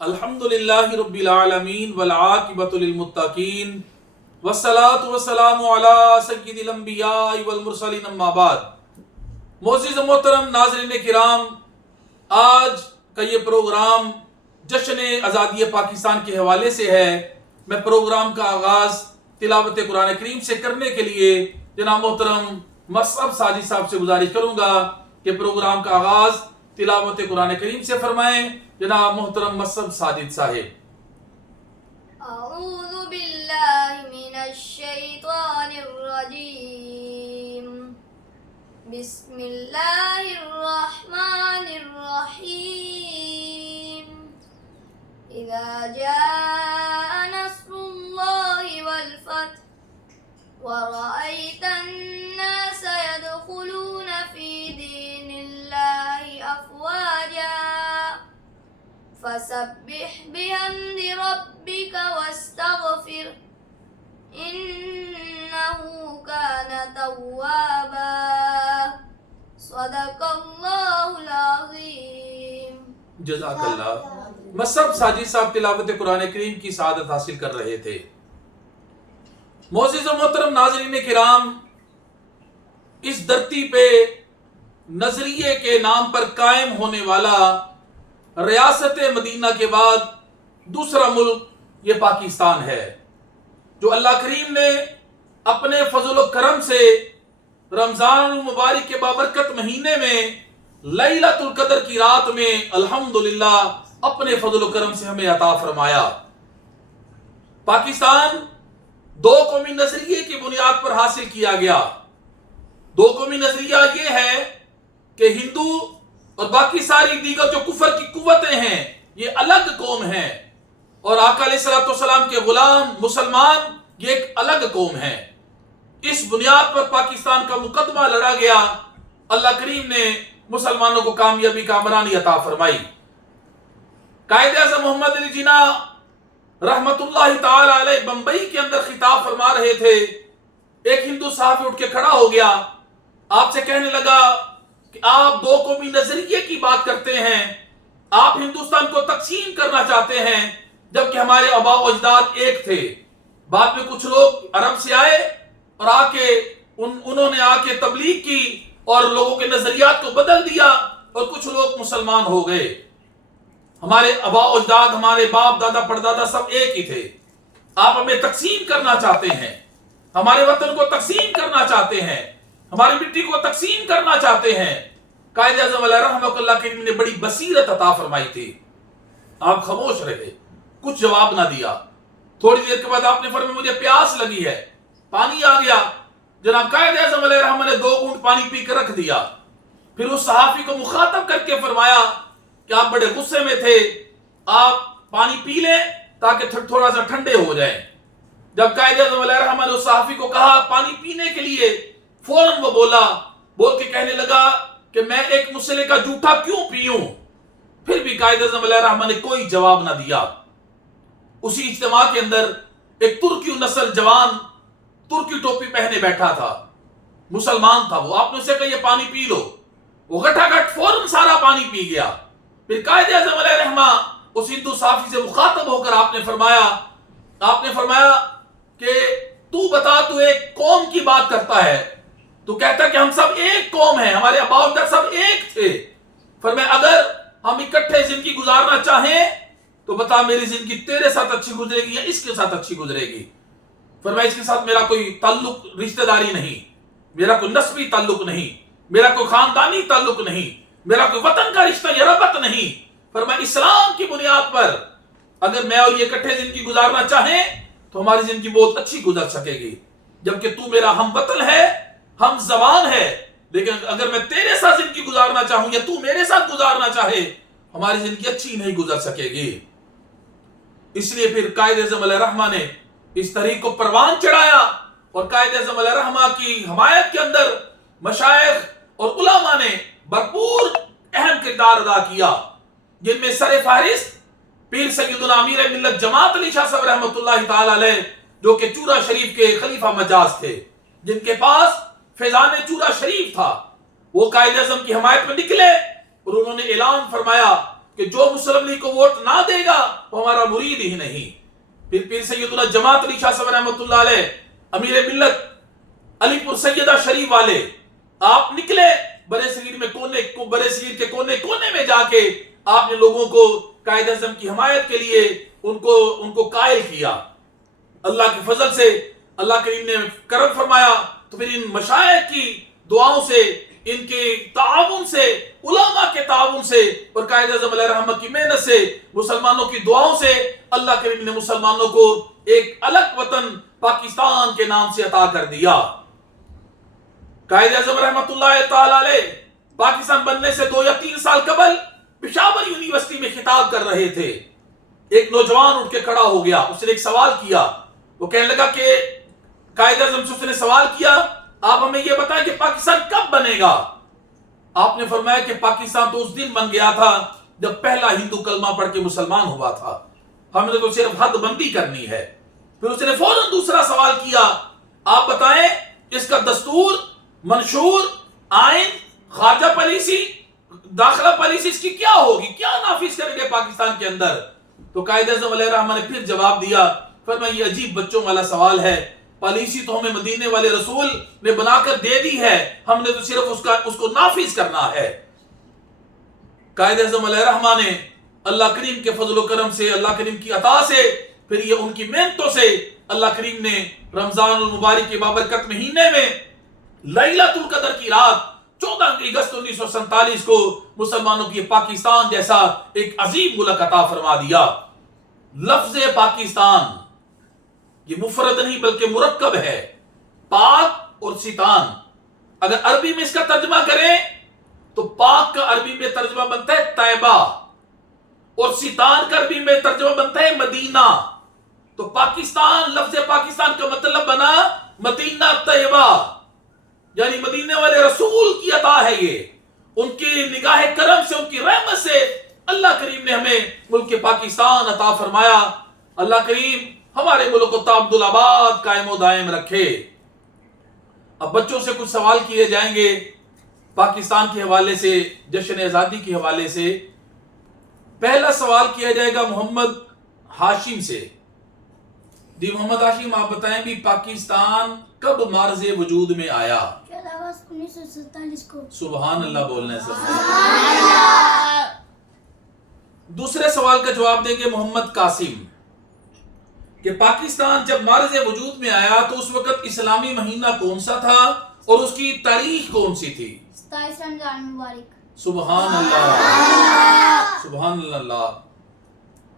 الحمدللہ رب العالمین والعاقبۃ للمتقین والصلاۃ والسلام علی سید الانبیاء والمرسلین اما بعد۔ معزز و محترم ناظرین کرام، آج کا یہ پروگرام جشن آزادی پاکستان کے حوالے سے ہے۔ میں پروگرام کا آغاز تلاوت قرآن کریم سے کرنے کے لیے جناب محترم مصعب ساجد صاحب سے گزارش کروں گا کہ پروگرام کا آغاز تلاوت قرآن کریم سے فرمائیں۔ جناب محترم مصعب ساجد صاحب۔ اعوذ باللہ من الشیطان الرجیم، بسم اللہ الرحمن الرحیم۔ اذا جاء نصر اللہ والفتح ورأیت الناس يدخلون فی دین اللہ افواجا فسبح بحمد ربك واستغفر إنه كان توابا صدق اللہ العظیم۔ جزاک اللہ۔ مصعب ساجد صاحب تلاوت قرآن کریم کی سعادت حاصل کر رہے تھے۔ معزز و محترم ناظرین کرام، اس دھرتی پہ نظریے کے نام پر قائم ہونے والا ریاست مدینہ کے بعد دوسرا ملک یہ پاکستان ہے، جو اللہ کریم نے اپنے فضل و کرم سے رمضان المبارک کے بابرکت مہینے میں لیلۃ القدر کی رات میں الحمدللہ اپنے فضل و کرم سے ہمیں عطا فرمایا۔ پاکستان دو قومی نظریے کی بنیاد پر حاصل کیا گیا۔ دو قومی نظریہ یہ ہے کہ ہندو اور باقی ساری دیگر جو کفر کی قوتیں ہیں یہ الگ قوم ہیں، اور آقا علیہ الصلوۃ والسلام کے غلام مسلمان یہ ایک الگ قوم ہے۔ اس بنیاد پر پاکستان کا مقدمہ لڑا گیا۔ اللہ کریم نے مسلمانوں کو کامیابی کا عمرانی عطا فرمائی۔ قائد اعظم محمد علی جناح رحمت اللہ تعالی علیہ بمبئی کے اندر خطاب فرما رہے تھے۔ ایک ہندو صحافی اٹھ کے کھڑا ہو گیا، آپ سے کہنے لگا کہ آپ دو قومی نظریے کی بات کرتے ہیں، آپ ہندوستان کو تقسیم کرنا چاہتے ہیں، جبکہ ہمارے آباء و اجداد ایک تھے۔ بعد میں کچھ لوگ عرب سے آئے اور انہوں نے آ کے تبلیغ کی اور لوگوں کے نظریات کو بدل دیا، اور کچھ لوگ مسلمان ہو گئے۔ ہمارے آباء و اجداد، ہمارے باپ دادا پردادا سب ایک ہی تھے۔ آپ ہمیں تقسیم کرنا چاہتے ہیں، ہمارے وطن کو تقسیم کرنا چاہتے ہیں، ہماری مٹی کو تقسیم کرنا چاہتے ہیں۔ قائد اعظم علیہ رحمۃ اللہ کریم نے بڑی بصیرت عطا فرمائی تھی۔ آپ خاموش رہے، کچھ جواب نہ دیا۔ تھوڑی دیر کے بعد آپ نے فرمایا مجھے پیاس لگی ہے، پانی آ گیا۔ جناب قائد اعظم علیہ رحمۃ نے 2 گھونٹ پانی پی کر رکھ دیا، پھر اس صحافی کو مخاطب کر کے فرمایا کہ آپ بڑے غصے میں تھے، آپ پانی پی لیں تاکہ تھوڑا سا ٹھنڈے ہو جائیں۔ جب قائد اعظم علیہ رحمۃ نے اس صحافی کو کہا پانی پینے کے لیے، فوراً وہ بول کے کہنے لگا کہ میں ایک مسئلے کا جھوٹا کیوں پیوں؟ پھر بھی قائد اعظم علیہ رحمۃ نے کوئی جواب نہ دیا۔ اسی اجتماع کے اندر ایک ترکی نسل جوان ترکی ٹوپی پہنے بیٹھا تھا، مسلمان تھا وہ۔ آپ نے اسے کہا یہ پانی پی لو، وہ گھٹا گھٹ فوراً سارا پانی پی گیا۔ پھر قائد اعظم علیہ رحمہ اس ہندو صحافی سے مخاطب ہو کر آپ نے فرمایا کہ تو بتا، تو ایک قوم کی بات کرتا ہے، تو کہتا ہے کہ ہم سب ایک قوم ہیں، ہمارے آباء و اجداد سب ایک تھے۔ فرمایا اگر ہم اکٹھے زندگی گزارنا چاہیں تو بتا میری زندگی تیرے ساتھ اچھی گزرے گی یا اس کے ساتھ اچھی گزرے گی؟ فرمایا اس کے ساتھ میرا کوئی تعلق رشتہ داری نہیں، میرا کوئی نسبی تعلق نہیں، میرا کوئی خاندانی تعلق نہیں، میرا کوئی وطن کا رشتہ یا ربط نہیں۔ فرمایا اسلام کی بنیاد پر اگر میں اور یہ اکٹھے زندگی گزارنا چاہیں تو ہماری زندگی بہت اچھی گزر سکے گی، جبکہ تو میرا ہم وطن ہے، ہم زبان ہے، لیکن اگر میں تیرے ساتھ زندگی گزارنا چاہوں یا تو میرے ساتھ گزارنا چاہے ہماری زندگی اچھی نہیں گزر سکے گی۔ اس لیے پھر قائد اعظم علیہ رحمہ نے اس تحریک کو پروان چڑھایا، اور قائد اعظم علیہ رحمہ کی حمایت کے اندر مشائخ اور علماء نے بھرپور اہم کردار ادا کیا، جن میں سر فہرست پیر سیدنا امیر ملت جماعت علی شاہ صاحب رحمۃ اللہ تعالی علیہ، جو کہ چورا شریف کے خلیفہ مجاز تھے، جن کے پاس فیضان چورا شریف تھا۔ وہ قائد اعظم کی حمایت میں نکلے اور انہوں نے اعلان فرمایا کہ جو مسلم لیگ کو ووٹ نہ دے گا وہ ہمارا مرید ہی نہیں. پھر پیر سیدنا جماعت علی شاہ صاحب رحمۃ اللہ علیہ امیر ملت علی پور سیدہ شریف والے آپ نکلے برے صغیر کے کونے کونے میں جا کے آپ نے لوگوں کو قائد اعظم کی حمایت کے لیے ان کو قائل کیا. اللہ کے فضل سے اللہ کریم نے کرم فرمایا تو پھر ان مشائخ کی دعاؤں سے، ان کے تعاون سے، علماء کے تعاون سے اور قائد اعظم علیہ رحمت کی محنت سے، مسلمانوں کی دعاؤں سے اللہ کریم نے مسلمانوں کو ایک الگ وطن پاکستان کے نام سے عطا کر دیا. قائد اعظم رحمت اللہ تعالی علیہ پاکستان بننے سے 2 یا 3 سال قبل پشاور یونیورسٹی میں خطاب کر رہے تھے. ایک نوجوان اٹھ کے کھڑا ہو گیا، اس نے ایک سوال کیا. وہ کہنے لگا کہ قائد اعظم سے اس نے سوال کیا آپ ہمیں یہ بتائیں کہ پاکستان کب بنے گا؟ آپ نے فرمایا کہ پاکستان تو اس دن بن گیا تھا جب پہلا ہندو کلمہ پڑھ کے مسلمان ہوا تھا، ہم نے تو صرف حد بندی کرنی ہے. پھر اس نے فوراً دوسرا سوال کیا آپ بتائیں اس کا دستور، منشور، آئین، خارجہ پالیسی، داخلہ پالیسی اس کی کیا ہوگی، کیا نافذ کریں گے پاکستان کے اندر؟ تو قائد اعظم علیہ رحمہ نے پھر جواب دیا، فرمایا یہ عجیب بچوں والا سوال ہے، پالیسی تو ہمیں مدینے والے رسول نے بنا کر دے دی ہے، ہم نے تو صرف اس کو نافذ کرنا ہے. قائد اعظم علیہ رحمہ نے اللہ کریم کے فضل و کرم سے، اللہ کریم کی عطا سے، پھر یہ ان کی محنتوں سے اللہ کریم نے رمضان المبارک کے بابرکت مہینے میں لیلۃ القدر کی رات 14 اگست 1947 کو مسلمانوں کی پاکستان جیسا ایک عظیم ملک عطا فرما دیا. لفظ پاکستان یہ مفرد نہیں بلکہ مرکب ہے، پاک اور ستان. اگر عربی میں اس کا ترجمہ کریں تو پاک کا عربی میں ترجمہ بنتا ہے طیبہ اور ستان کا عربی میں ترجمہ بنتا ہے مدینہ. تو پاکستان، لفظ پاکستان کا مطلب بنا مدینہ طیبہ، یعنی مدینے والے رسول کی عطا ہے. یہ ان کی نگاہ کرم سے، ان کی رحمت سے اللہ کریم نے ہمیں ملک پاکستان عطا فرمایا. اللہ کریم ہمارے ملک کو تا عبدالآباد قائم و دائم رکھے. اب بچوں سے کچھ سوال کیے جائیں گے پاکستان کے حوالے سے، جشن آزادی کے حوالے سے. پہلا سوال کیا جائے گا محمد ہاشم سے. جی محمد ہاشم آپ بتائیں بھی پاکستان کب معرض وجود میں آیا؟ 1947 کو. سبحان اللہ بولنے سے. دوسرے سوال کا جواب دیں گے محمد قاسم کہ پاکستان جب معرض وجود میں آیا تو اس وقت اسلامی مہینہ کون سا تھا اور اس کی تاریخ کون سی تھی؟ 27 رمضان مبارک. سبحان اللہ، سبحان اللہ.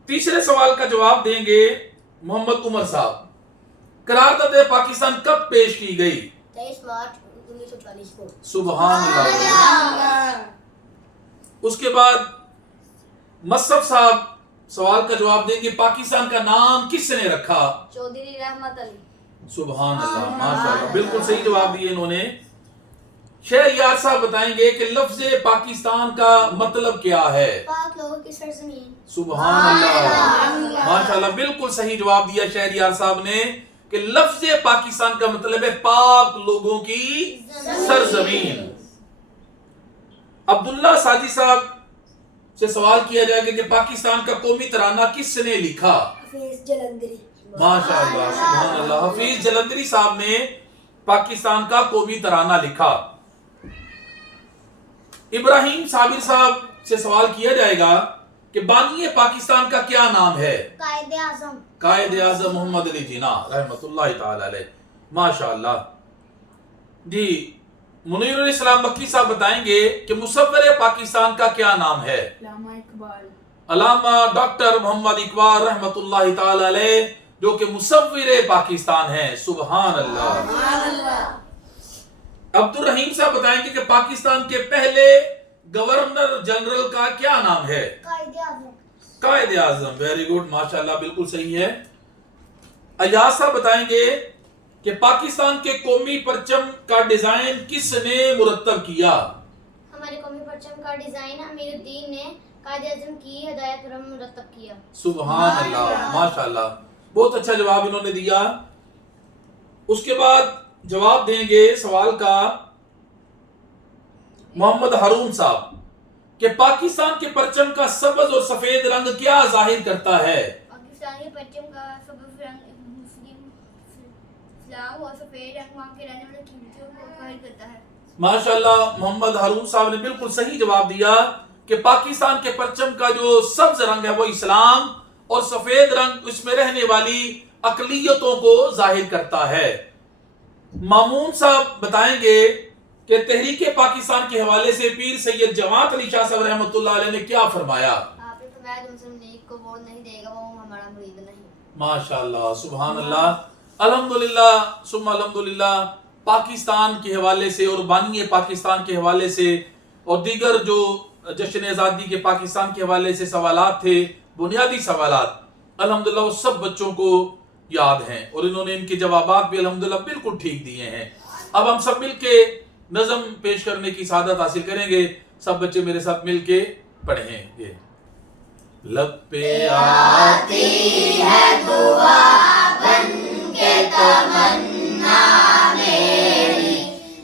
تیسرے سوال کا جواب دیں گے محمد عمر صاحب. قرارداد پاکستان کب پیش کی گئی؟ 23 مارچ 1940 کو. سبحان اللہ. اس کے بعد مصطفی صاحب سوال کا جواب دیں گے پاکستان کا نام کس نے رکھا؟ چودھری رحمت علی. سبحان اللہ، ماشاءاللہ، بالکل صحیح جواب دیے انہوں نے. شہریار صاحب بتائیں گے کہ لفظ پاکستان کا مطلب کیا ہے؟ پاک لوگوں کی سرزمین. سبحان اللہ، ماشاءاللہ، بالکل صحیح جواب دیا شہریار صاحب نے کہ لفظ پاکستان کا مطلب ہے پاک لوگوں کی سرزمین. عبداللہ ساجی صاحب سے سوال کیا جائے گا کہ پاکستان کا قومی ترانہ کس نے لکھا؟ حفیظ جلندری. ماشاءاللہ، سبحان اللہ، حفیظ جلندری صاحب نے پاکستان کا قومی ترانہ لکھا. ابراہیم صابر صاحب سے سوال کیا جائے گا کہ بانی پاکستان کا کیا نام ہے؟ قائد اعظم. قائد اعظم محمد علی جناح رحمت اللہ تعالی علیہ. ماشاءاللہ. جی منیر الاسلام مکی صاحب بتائیں گے کہ مصور پاکستان کا کیا نام ہے؟ علامہ اقبال. علامہ ڈاکٹر محمد اقبال رحمت اللہ تعالی علیہ جو کہ مصور پاکستان ہیں. سبحان اللہ. عبد الرحیم صاحب بتائیں گے کہ پاکستان کے پہلے گورنر جنرل کا کیا نام ہے؟ قائد اعظم. قائد اعظم. ویری گڈ، ماشاءاللہ، بالکل صحیح ہے. ایاز صاحب بتائیں گے کہ پاکستان کے قومی پرچم کا ڈیزائن کس نے مرتب کیا؟ ہمارے قومی پرچم کا ڈیزائن امیر الدین نے قائد اعظم کی ہدایت پر مرتب کیا. سبحان اللہ، ماشاءاللہ، بہت اچھا جواب انہوں نے دیا. اس کے بعد جواب دیں گے سوال کا محمد ہارون صاحب کہ پاکستان کے پرچم کا سبز اور سفید رنگ کیا ظاہر کرتا ہے؟ پاکستان کے پرچم کا سبز رنگ مسلم اسلام اور سفید رنگ وہاں کے رہنے والے قیمتیوں کو ظاہر کرتا ہے۔ ماشاءاللہ محمد ہارون صاحب نے بالکل صحیح جواب دیا کہ پاکستان کے پرچم کا جو سبز رنگ ہے وہ اسلام اور سفید رنگ اس میں رہنے والی اقلیتوں کو ظاہر کرتا ہے۔ مامون صاحب بتائیں گے کہ تحریک پاکستان کے حوالے سے پیر سید جماعت علی شاہ صاحب رحمۃ اللہ علیہ نے کیا فرمایا؟ آپ نے فرمایا جو مسلم لیگ کو ووٹ نہیں دے گا وہ ہمارا مرید نہیں۔ ماشاءاللہ سبحان اللہ، الحمدللہ ثم الحمدللہ۔ پاکستان کے حوالے سے اور بانی پاکستان کے حوالے سے اور دیگر جو جشن آزادی کے پاکستان کے حوالے سے سوالات تھے، بنیادی سوالات، الحمدللہ وہ سب بچوں کو یاد ہیں اور انہوں نے ان کے جوابات بھی الحمدللہ بالکل ٹھیک دیے ہیں۔ اب ہم سب مل کے نظم پیش کرنے کی سعادت حاصل کریں گے۔ سب بچے میرے ساتھ مل کے پڑھیں گے۔ لب پہ آتی ہے دعا بن کے تمنا میری،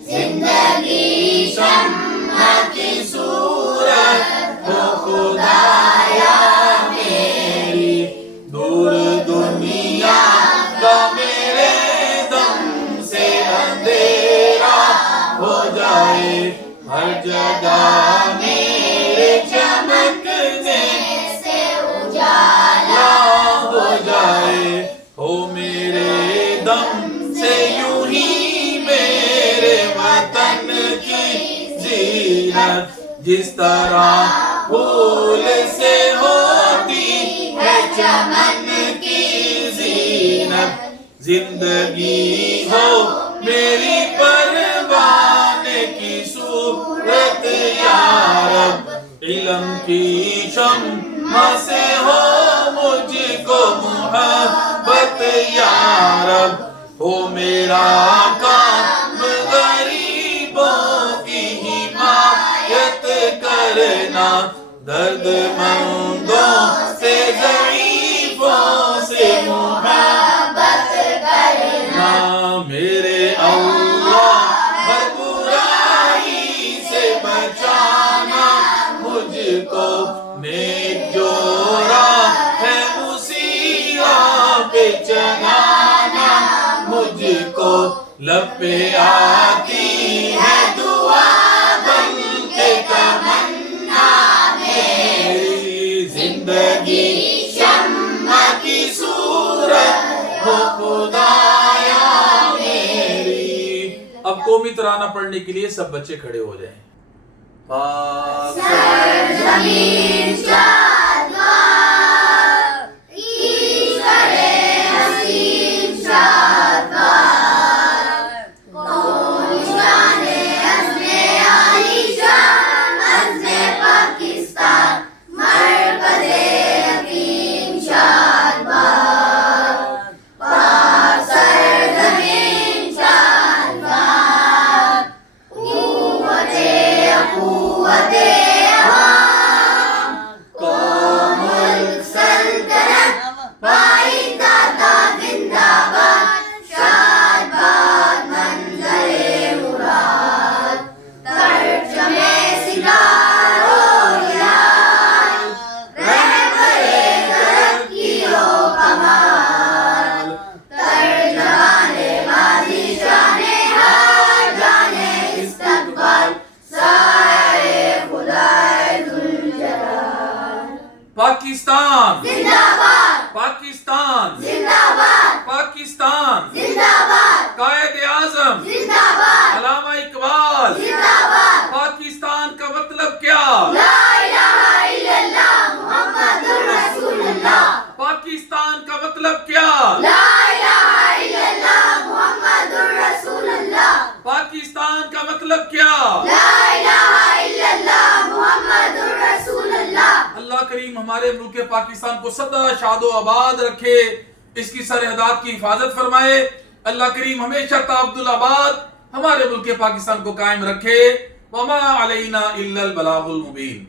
زندگی شمع کی صورت ہو خدایا میری، دور دنیا کا میرے دم سے اندھیرا ہو جائے، ہر جگہ میرے چمکنے سے اجالا ہو جائے، ہو میرے دم سے یوں ہی میرے وطن کی زینت، جس طرح پھول سے ہوتی ہے چمن کی زینت، زندگی ہو میری پروانے کی صورت یا رب، علم کی شمع سے ہو مجھ کو محبت یا رب، ہو میرا کام غریبوں کی حمایت کرنا، درد مندوں سے ضعیفوں سے محبت کرنا، میرے اللہ ہر برائی سے بچانا مجھ کو، نیک جو راہ ہے اسی راہ پہ چلانا مجھ کو، لب پہ آتی ہے دعا بن کے تمنا میری، زندگی شمع کی صورت ہو خدایا میری۔ اب قومی ترانہ پڑھنے کے لیے سب بچے کھڑے ہو جائیں۔ پاک سرزمین شاد باد، ایشور حسین شاد باد، قوم شان عزم عالی شان، عزم پاکستان مرکز حکیم شاد باد، پاک سرزمین شاد باد، قوت قوم سلطنت پائی دادا زندہ باد، شاد باد منظر مراد، پرچم ستار و ہلال، رہبر ترقی و کمال، ترجمان ماضی شان حال، جانے استقبال، سائے خدائے ذوالجلال۔ پاکستان زندہ باد، پاکستان زندہ باد، پاکستان، زندہ باد، قائد اعظم زندہ باد، علامہ اقبال۔ زندہ باد۔ پاکستان کا مطلب کیا؟ لا الہ الا اللہ محمد رسول اللہ۔ پاکستان کا مطلب کیا؟ لا الہ الا اللہ محمد رسول اللہ۔ پاکستان کا مطلب کیا؟ لا الہ الا اللہ محمد رسول اللہ۔ اللہ کریم ہمارے ملک پاکستان کو سدا شاد و آباد رکھے، اس کی سرحدات کی حفاظت فرمائے۔ اللہ کریم ہمیشہ تعبد آباد ہمارے ملک پاکستان کو قائم رکھے۔ وما علینا الا البلاغ المبین۔